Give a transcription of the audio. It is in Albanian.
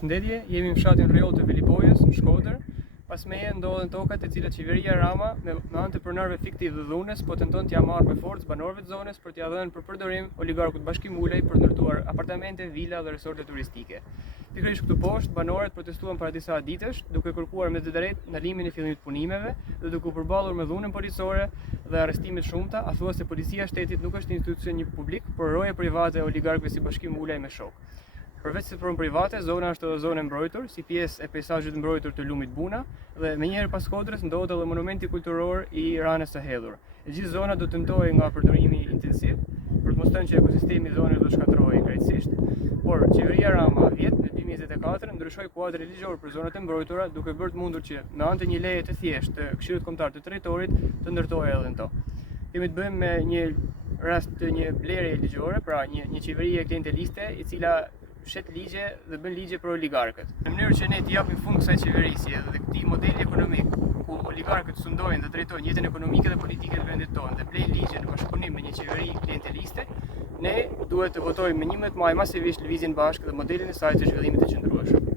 Përshëndetje, jemi në fshatin Rjoll të Velipojës, në Shkodër. Pas meje ndodhen tokat e cilat qeveria Rama me anë të pronarëve fiktiv dhe dhunës po tenton t'ia marrë me forcë banorëve të zonës për t'ia dhënë për përdorim oligarkut Bashkim Ulej për ndërtuar apartamente, vila dhe resorte turistike. Pikërisht këtu poshtë banorët protestuan para disa ditësh duke kërkuar me të drejtë ndalimin e fillimit të punimeve dhe duke u përballur me dhunën policore dhe arrestime të shumta, aftuese policia e shtetit nuk është institucion publik, por roje private e oligarkëve si Bashkim Ulej me shok. Përveç se pron private, zona është edhe zonë mbrojtur, si pjesë e peizazhit mbrojtur të lumit Buna, dhe menjëherë pas Shkodrës ndodhet edhe monumenti kulturor i Ranës së Hedhur. E gjithë zona do tentojë nga përdorimi intensiv për të mos thënë që ekosistemi i zonës do shkatërrohej krejtësisht, por qeveria Rama vjet në 2024 ndryshoi kuadrin ligjor për zonat e mbrojtura, duke bërë të mundur që me anë të një leje të thjeshtë të Këshillit Kombëtar të Territorit të ndërtohej edhe këto. Kemi të bëjmë me një rast të një blerje ligjore, pra një qeveri klienteliste e cila shet ligje dhe bën ligje për oligarkët. Në mënyrë që ne t'i japim fund kësaj qeverisje dhe këtij modeli ekonomik ku oligarkët sundojnë dhe drejtojnë jetën ekonomike dhe politike të vendit tonë dhe blejnë ligje në bashkëpunim me një qeveri klienteliste, ne duhet të votojmë me 11 maj masivisht Lëvizjen Bashkë dhe modelin e saj të zhvillimit të qëndrueshëm.